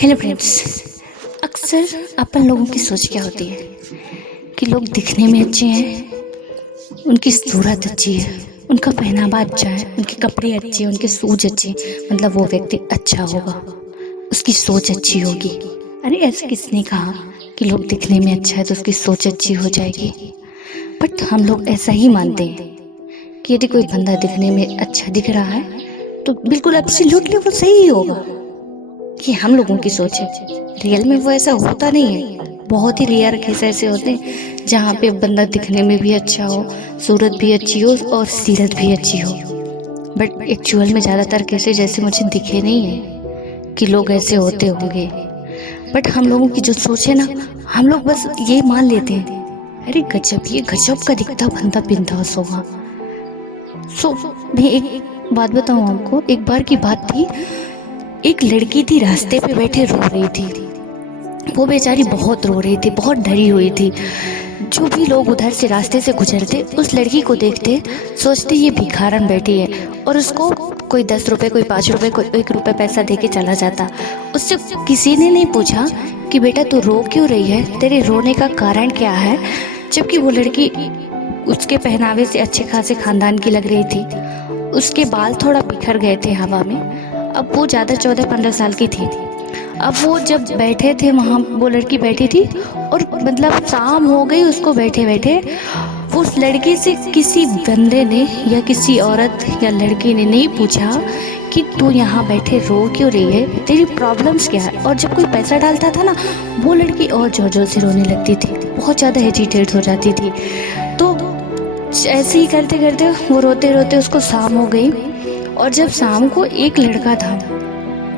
Hello friends. अक्सर अपन लोगों की सोच क्या होती है कि लोग दिखने में अच्छे हैं, उनकी सूरत अच्छी है, उनका पहनावा अच्छा है, उनके कपड़े अच्छे हैं, उनके सूज अच्छे, मतलब वो व्यक्ति अच्छा होगा, उसकी सोच अच्छी होगी। अरे ऐसा किसने कहा कि लोग दिखने में अच्छा है तो उसकी सोच अच्छी हो जाएगी। बट हम लोग ऐसा ही मानते हैं कि यदि कोई बंदा दिखने में अच्छा दिख रहा है तो बिल्कुल एब्सोल्युटली वो सही ही होगा। कि हम लोगों की सोच है, रियल में वो ऐसा होता नहीं है। बहुत ही रेयर केस ऐसे होते हैं जहाँ पे बंदा दिखने में भी अच्छा हो, सूरत भी अच्छी हो और सीरत भी अच्छी हो। बट एक्चुअल में ज़्यादातर केसेस जैसे मुझे दिखे नहीं है कि लोग ऐसे होते होंगे। बट हम लोगों की जो सोच है ना, हम लोग बस ये मान लेते हैं अरे गजब, ये गजब का दिखता बंदा बिंदास होगा। मैं एक बात बताऊँ आपको। एक बार की बात थी, एक लड़की थी रास्ते पे बैठे रो रही थी। वो बेचारी बहुत रो रही थी, बहुत डरी हुई थी। जो भी लोग उधर से रास्ते से गुजरते उस लड़की को देखते सोचते ये भिखारन बैठी है, और उसको कोई 10 रुपए, कोई 5 रुपए, कोई 1 रुपए पैसा दे के चला जाता। उससे किसी ने नहीं पूछा कि बेटा तू रो क्यों रही है, तेरे रोने का कारण क्या है। जबकि वो लड़की उसके पहनावे से अच्छे खासे खानदान की लग रही थी। उसके बाल थोड़ा बिखर गए थे हवा में। अब वो ज़्यादा 14-15 साल की थी। अब वो जब बैठे थे वहाँ, वो लड़की बैठी थी और मतलब शाम हो गई उसको बैठे बैठे। वो उस लड़की से किसी बंदे ने या किसी औरत या लड़की ने नहीं पूछा कि तू यहाँ बैठे रो क्यों रही है, तेरी प्रॉब्लम्स क्या है। और जब कोई पैसा डालता था ना, वो लड़की और जोर जोर से रोने लगती थी, बहुत ज़्यादा एजिटेट हो जाती थी। तो ऐसे ही करते करते वो रोते रोते उसको शाम हो गई। और जब शाम को एक लड़का था,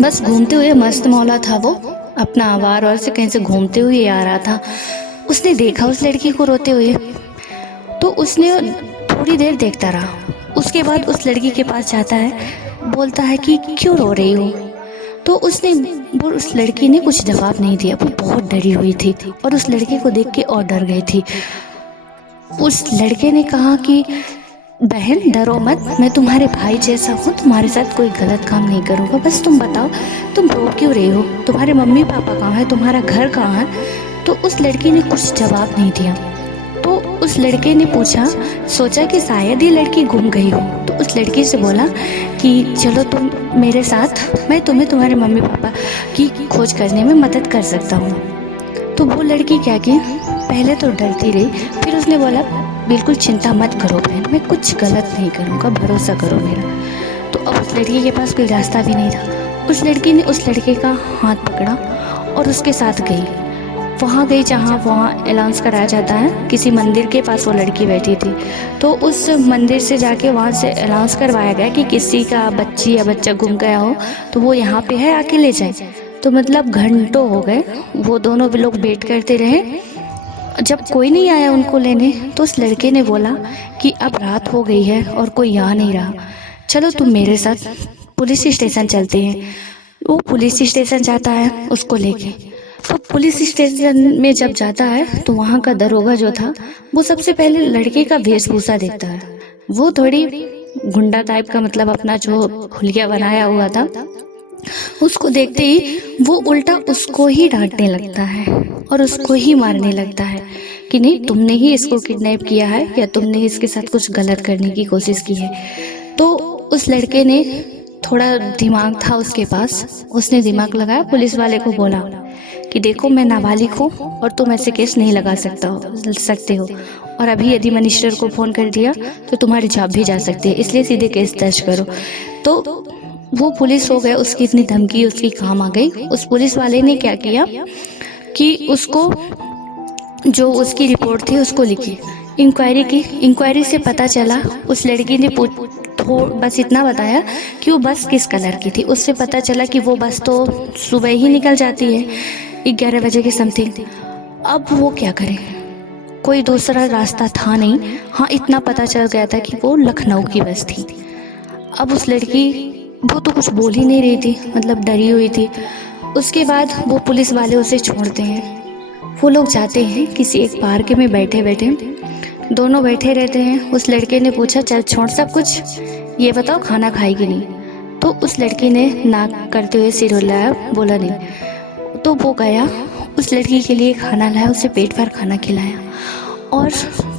बस घूमते हुए, मस्त मौला था वो, अपना आवार और से कहीं से घूमते हुए आ रहा था। उसने देखा उस लड़की को रोते हुए, तो उसने थोड़ी देर देखता रहा। उसके बाद उस लड़की के पास जाता है, बोलता है कि क्यों रो रही हो। तो उस लड़की ने कुछ जवाब नहीं दिया। वो बहुत डरी हुई थी और उस लड़के को देख के और डर गई थी। उस लड़के ने कहा कि बहन डरो मत, मैं तुम्हारे भाई जैसा हूँ, तुम्हारे साथ कोई गलत काम नहीं करूँगा। बस तुम बताओ तुम रो क्यों रही हो, तुम्हारे मम्मी पापा कहाँ हैं, तुम्हारा घर कहाँ है। तो उस लड़की ने कुछ जवाब नहीं दिया। तो उस लड़के ने पूछा, सोचा कि शायद ये लड़की गुम गई हो। तो उस लड़की से बोला कि चलो तुम मेरे साथ, मैं तुम्हें तुम्हारे मम्मी पापा की खोज करने में मदद कर सकता हूँ। तो वो लड़की क्या की, पहले तो डरती रही, फिर उसने बोला बिल्कुल चिंता मत करो बहन, मैं कुछ गलत नहीं करूँगा, भरोसा करो मेरा। तो अब उस लड़की के पास कोई रास्ता भी नहीं था। उस लड़की ने उस लड़के का हाथ पकड़ा और उसके साथ गई। वहाँ गई जहाँ वहाँ अनाउंस कराया जाता है, किसी मंदिर के पास वो लड़की बैठी थी। तो उस मंदिर से जाके वहाँ से अनाउंस करवाया गया कि किसी का बच्ची या बच्चा गुम गया हो तो वो यहाँ पे है, आके ले जाए। तो मतलब घंटों हो गए, वो दोनों भी लोग वेट करते रहे। जब कोई नहीं आया उनको लेने, तो उस लड़के ने बोला कि अब रात हो गई है और कोई आ नहीं रहा, चलो तुम मेरे साथ पुलिस स्टेशन चलते हैं। वो पुलिस स्टेशन जाता है उसको लेके। तो पुलिस स्टेशन में जब जाता है तो वहाँ का दरोगा जो था, वो सबसे पहले लड़के का वेशभूषा देखता है। वो थोड़ी गुंडा टाइप का, मतलब अपना जो हुलिया बनाया हुआ था, उसको देखते ही वो उल्टा उसको ही डांटने लगता है और उसको ही मारने लगता है कि नहीं तुमने ही इसको किडनैप किया है या तुमने इसके साथ कुछ गलत करने की कोशिश की है। तो उस लड़के ने, थोड़ा दिमाग था उसके पास, उसने दिमाग लगाया, पुलिस वाले को बोला कि देखो मैं नाबालिग हूँ और तुम ऐसे केस नहीं लगा सकते हो, और अभी यदि मिनिस्टर को फ़ोन कर दिया तो तुम्हारी जान भी जा सकती है, इसलिए सीधे केस दर्ज करो। तो वो पुलिस हो गए, उसकी इतनी धमकी उसकी काम आ गई। उस पुलिस वाले ने क्या किया कि उसको, जो उसकी रिपोर्ट थी उसको लिखी, इंक्वायरी की। इंक्वायरी से पता चला, उस लड़की ने बस इतना बताया कि वो बस किस कलर की थी। उससे पता चला कि वो बस तो सुबह ही निकल जाती है 11 बजे के समथिंग। अब वो क्या करे, कोई दूसरा रास्ता था नहीं। हाँ, इतना पता चल गया था कि वो लखनऊ की बस थी। अब उस लड़की, वो तो कुछ बोल ही नहीं रही थी, मतलब डरी हुई थी। उसके बाद वो पुलिस वाले उसे छोड़ते हैं। वो लोग जाते हैं किसी एक पार्क में, बैठे बैठे दोनों बैठे रहते हैं। उस लड़के ने पूछा चल छोड़ सब कुछ, ये बताओ खाना खाएगी नहीं। तो उस लड़की ने नाक करते हुए सिर हिलाया, बोला नहीं। तो वो गया, उस लड़की के लिए खाना लाया, उसे पेट भर खाना खिलाया और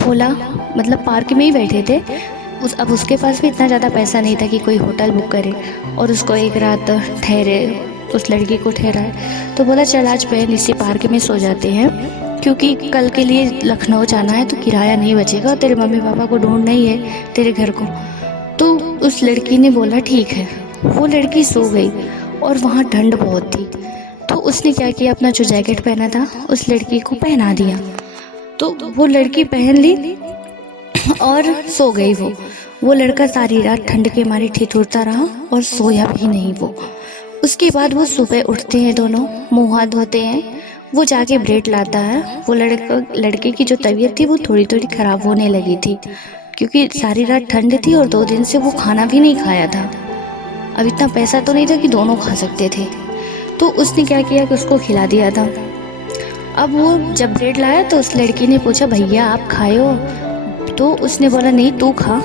बोला, मतलब पार्क में ही बैठे थे अब उसके पास भी इतना ज़्यादा पैसा नहीं था कि कोई होटल बुक करे और उसको एक रात ठहरे, उस लड़की को ठहराए। तो बोला चल आज बहन इसी पार्क में सो जाते हैं, क्योंकि कल के लिए लखनऊ जाना है तो किराया नहीं बचेगा, तेरे मम्मी पापा को ढूंढना ही है तेरे घर को। तो उस लड़की ने बोला ठीक है। वो लड़की सो गई और वहाँ ठंड बहुत थी, तो उसने क्या किया, अपना जो जैकेट पहना था उस लड़की को पहना दिया। तो वो लड़की पहन ली और सो गई। वो लड़का सारी रात ठंड के मारे ठिठुरता रहा और सोया भी नहीं वो। उसके बाद वो सुबह उठते हैं, दोनों मुँह हाथ धोते हैं, वो जाके ब्रेड लाता है। वो लड़के की जो तबीयत थी वो थोड़ी थोड़ी ख़राब होने लगी थी, क्योंकि सारी रात ठंड थी और 2 दिन से वो खाना भी नहीं खाया था। अब इतना पैसा तो नहीं था कि दोनों खा सकते थे, तो उसने क्या किया कि उसको खिला दिया था। अब वो जब ब्रेड लाया तो उस लड़की ने पूछा भैया आप खाए हो? तो उसने बोला नहीं तू खा,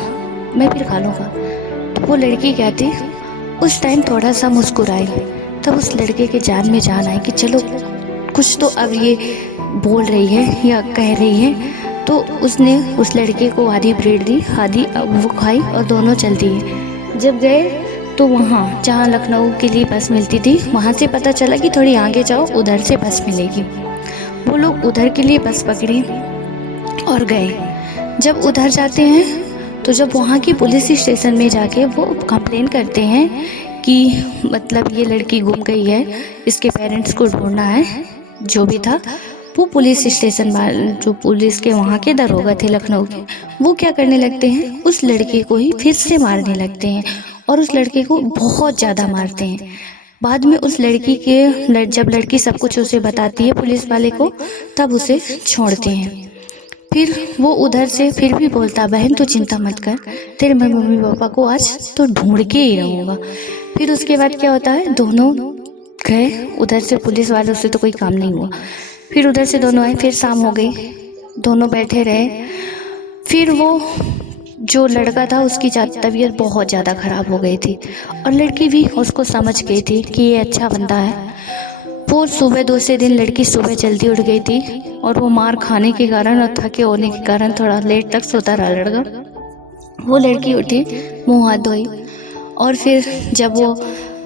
मैं फिर खा लूँगा। तो वो लड़की कहती उस टाइम थोड़ा सा मुस्कुराई, तब उस लड़के के जान में जान आई कि चलो कुछ तो अब ये बोल रही है या कह रही है। तो उसने उस लड़के को आधी ब्रेड दी, आधी वो खाई और दोनों चल दिए। जब गए तो वहाँ जहाँ लखनऊ के लिए बस मिलती थी, वहाँ से पता चला कि थोड़ी आगे जाओ उधर से बस मिलेगी। वो लोग उधर के लिए बस पकड़ी और गए। जब उधर जाते हैं तो जब वहाँ की पुलिस स्टेशन में जाके वो कंप्लेन करते हैं कि मतलब ये लड़की गुम गई है, इसके पेरेंट्स को ढूंढना है, जो भी था। वो पुलिस स्टेशन जो पुलिस के वहाँ के दरोगा थे लखनऊ के, वो क्या करने लगते हैं, उस लड़के को ही फिर से मारने लगते हैं और उस लड़के को बहुत ज़्यादा मारते हैं। बाद में उस लड़की के जब लड़की सब कुछ उसे बताती है पुलिस वाले को, तब उसे छोड़ते हैं। फिर वो उधर से फिर भी बोलता बहन तू चिंता मत कर, तेरे मैं मम्मी पापा को आज तो ढूंढ के ही रहूँगा। फिर उसके बाद क्या होता है, दोनों गए उधर से, पुलिस वालों से तो कोई काम नहीं हुआ। फिर उधर से दोनों आए, फिर शाम हो गई, दोनों बैठे रहे। फिर वो जो लड़का था उसकी तबीयत बहुत ज़्यादा ख़राब हो गई थी और लड़की भी उसको समझ गई थी कि ये अच्छा बंदा है। वो सुबह दूसरे दिन लड़की सुबह जल्दी उठ गई थी और वो मार खाने के कारण और थके होने के कारण थोड़ा लेट तक सोता रहा लड़का। वो लड़की उठी, मुंह हाथ धोई और फिर जब वो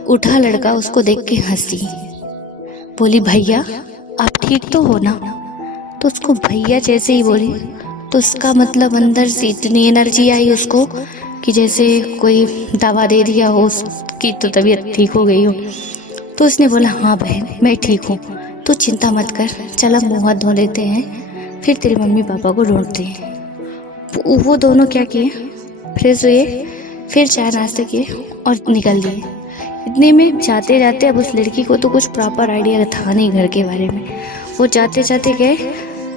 उठा लड़का उसको देख के हंसी, बोली भैया आप ठीक तो हो ना? तो उसको भैया जैसे ही बोली तो उसका मतलब अंदर से इतनी एनर्जी आई उसको कि जैसे कोई दवा दे दिया हो, उसकी तो तबीयत ठीक हो गई हो। तो उसने बोला हाँ बहन मैं ठीक हूँ, तो चिंता मत कर, चल अब मुँह हाथ धो लेते हैं, फिर तेरे मम्मी पापा को ढूंढते हैं। वो दोनों क्या किए, फ्रेश हुए, फिर चाय नाश्ते किए और निकल दिए। इतने में जाते जाते, अब उस लड़की को तो कुछ प्रॉपर आइडिया था नहीं घर के बारे में, वो जाते जाते गए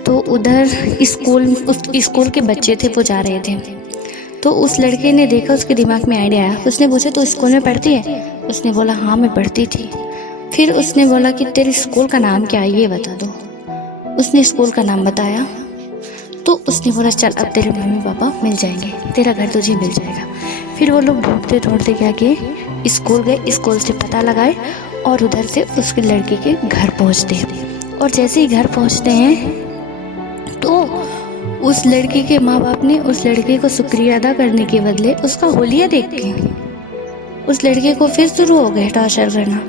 तो उधर स्कूल के बच्चे थे, वो जा रहे थे। तो उस लड़के ने देखा, उसके दिमाग में आइडिया आया। उसने पूछा तो स्कूल में पढ़ती है? उसने बोला हाँ मैं पढ़ती थी। फिर उसने बोला कि तेरे स्कूल का नाम क्या है ये बता दो। उसने स्कूल का नाम बताया। तो उसने बोला चल अब तेरे मम्मी पापा मिल जाएंगे, तेरा घर तुझे मिल जाएगा। फिर वो लोग ढूंढते ढूंढते क्या किए, स्कूल गए, स्कूल से पता लगाए और उधर से उसके लड़के के घर पहुंचते। और जैसे ही घर पहुंचते हैं तो उस लड़की के माँ बाप ने उस लड़के को शुक्रिया अदा करने के बदले उसका होलिया देख के उस लड़के को फिर शुरू हो गए टॉर्चर करना।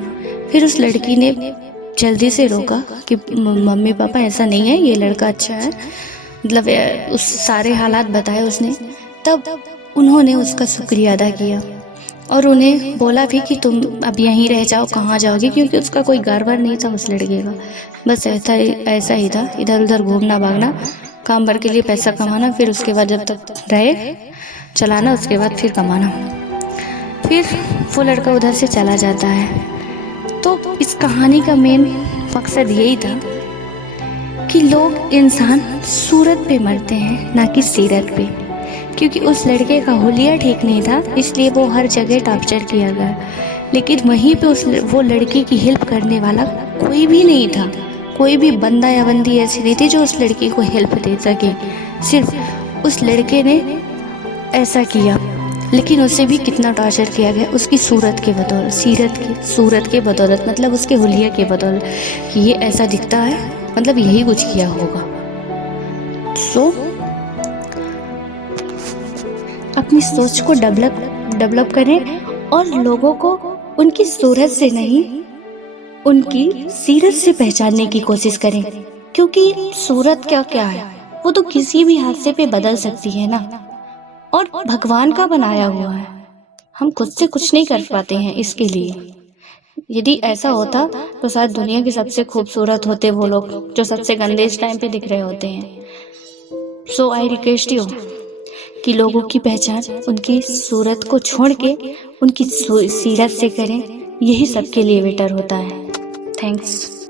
फिर उस लड़की ने जल्दी से रोका कि मम्मी पापा ऐसा नहीं है, ये लड़का अच्छा है, मतलब उस सारे हालात बताए उसने। तब उन्होंने उसका शुक्रिया अदा किया और उन्हें बोला भी कि तुम अब यहीं रह जाओ, कहाँ जाओगे, क्योंकि उसका कोई घर बार नहीं था उस लड़के का, बस ऐसा ही था, इधर उधर घूमना भागना, काम भर के लिए पैसा कमाना, फिर उसके बाद जब तक रहे चलाना, उसके बाद फिर कमाना। फिर वो लड़का उधर से चला जाता है। तो इस कहानी का मेन मकसद यही था कि लोग, इंसान सूरत पे मरते हैं ना कि सीरत पे, क्योंकि उस लड़के का हुलिया ठीक नहीं था इसलिए वो हर जगह टॉर्चर किया गया। लेकिन वहीं पे वो लड़की की हेल्प करने वाला कोई भी नहीं था, कोई भी बंदा या बंदी ऐसी नहीं थी जो उस लड़की को हेल्प दे सके, सिर्फ उस लड़के ने ऐसा किया। लेकिन उसे भी कितना टॉर्चर किया गया उसकी सूरत के बदौलत, सूरत के बदौलत, मतलब उसके हुलिया के बदौलत कि ये ऐसा दिखता है, मतलब यही कुछ किया होगा। सो अपनी सोच को डेवलप करें और लोगों को उनकी सूरत से नहीं, उनकी सीरत से पहचानने की कोशिश करें, क्योंकि सूरत क्या है, वो तो किसी भी हादसे पे बदल सकती है ना, और भगवान का बनाया हुआ है, हम खुद से कुछ नहीं कर पाते हैं इसके लिए। यदि ऐसा होता तो शायद दुनिया के सबसे खूबसूरत होते वो लोग जो सबसे गंदे इस टाइम पे दिख रहे होते हैं। सो आई रिक्वेस्ट यू कि लोगों की पहचान उनकी सूरत को छोड़ के उनकी सीरत से करें, यही सबके लिए बेटर होता है। थैंक्स।